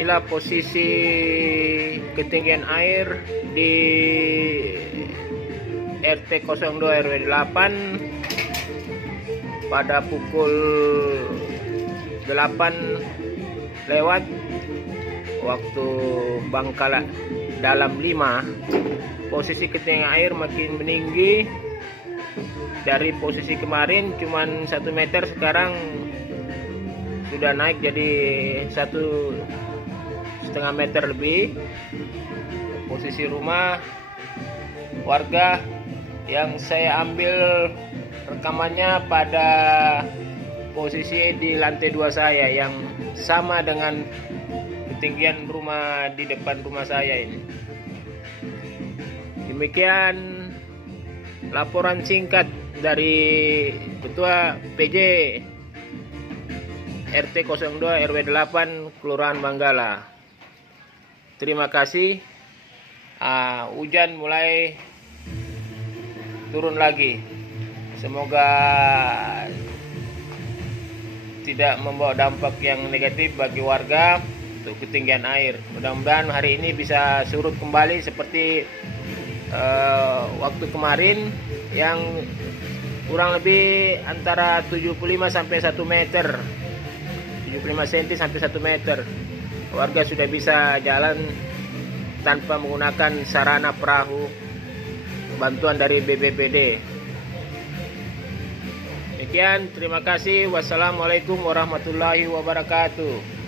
Inilah posisi ketinggian air di RT 02 RW 8 pada pukul 8 lewat waktu Bangkala dalam 5. Posisi ketinggian air makin meninggi dari posisi kemarin cuman 1 meter, sekarang sudah naik jadi 1,5 meter lebih. Posisi rumah warga yang saya ambil rekamannya pada posisi di lantai 2 saya yang sama dengan ketinggian rumah di depan rumah saya ini. Demikian laporan singkat dari Ketua PJ RT 02 RW 8 Kelurahan Manggala. Terima kasih. Hujan mulai turun lagi. Semoga tidak membawa dampak yang negatif bagi warga untuk ketinggian air. Mudah-mudahan hari ini bisa surut kembali seperti waktu kemarin yang kurang lebih antara 75 sampai 1 meter. 75 cm sampai 1 meter. Warga sudah bisa jalan tanpa menggunakan sarana perahu bantuan dari BPBD. Demikian, terima kasih. Wassalamualaikum warahmatullahi wabarakatuh.